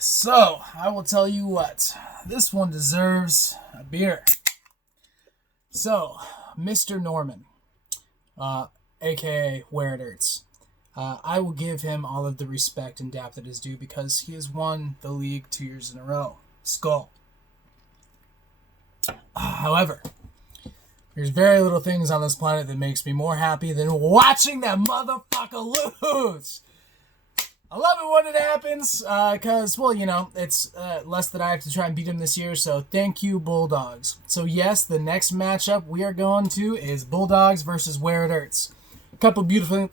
So, I will tell you what. This one deserves a beer. So, Mr. Norman, aka Ware Ertz. I will give him all of the respect and dap that is due because he has won the league 2 years in a row. Skull. However, there's very little things on this planet that makes me more happy than watching that motherfucker lose. I love it when it happens, because, it's less that I have to try and beat him this year, so thank you, Bulldogs. So yes, the next matchup we are going to is Bulldogs versus Ware Ertz. A couple beautiful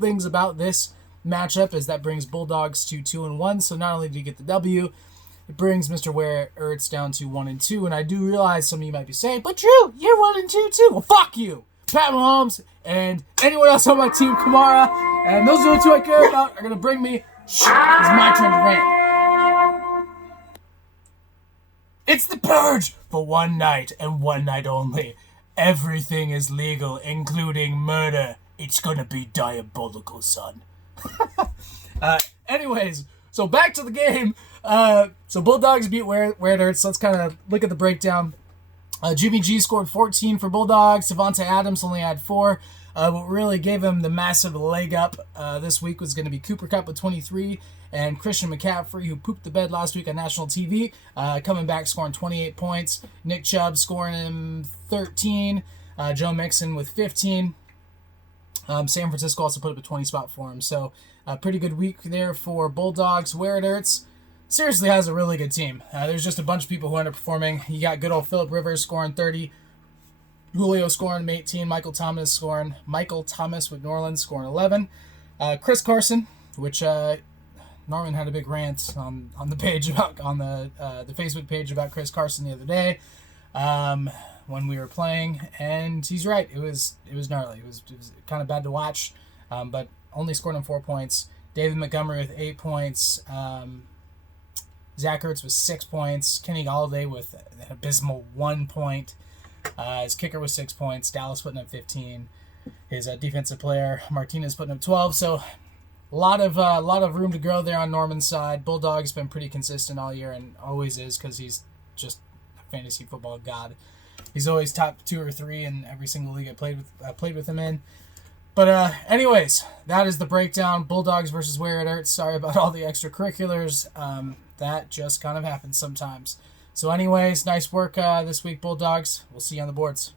things about this matchup is that brings Bulldogs to 2-1, so not only do you get the W, it brings Mr. Ware Ertz down to 1-2, and I do realize some of you might be saying, but Drew, you're 1-2 too. Well, fuck you. Pat Mahomes and anyone else on my team, Kamara, and those are the two I care about, are going to bring me. It's my turn to rant. It's the purge for one night and one night only. Everything is legal, including murder. It's going to be diabolical, son. Anyways, so back to the game. So Bulldogs beat Ware Ertz. Let's kind of look at the breakdown. Jimmy G scored 14 for Bulldogs. Devontae Adams only had 4. What really gave him the massive leg up this week was going to be Cooper Kupp with 23 and Christian McCaffrey, who pooped the bed last week on national TV, coming back scoring 28 points. Nick Chubb scoring him 13. Joe Mixon with 15. San Francisco also put up a 20 spot for him. So a pretty good week there for Bulldogs. Ware Ertz seriously has a really good team. There's just a bunch of people who end up performing. You got good old Phillip Rivers scoring 30. Julio scoring 18. Michael Thomas with New Orleans scoring 11. Chris Carson, which Norman had a big rant on the page about on the Facebook page about Chris Carson the other day when we were playing, and he's right. It was gnarly. It was kind of bad to watch, but only scored him 4 points. David Montgomery with 8 points. Zach Ertz with 6 points. Kenny Galladay with an abysmal 1 point. His kicker was 6 points. Dallas putting up 15. His defensive player Martinez putting up 12. So a lot of room to grow there on Norman's side. Bulldog's been pretty consistent all year and always is because he's just a fantasy football god. He's always top 2 or 3 in every single league I played with him in. But anyways, that is the breakdown. Bulldogs versus Ware Ertz. Sorry about all the extracurriculars. That just kind of happens sometimes. So anyways, nice work this week, Bulldogs. We'll see you on the boards.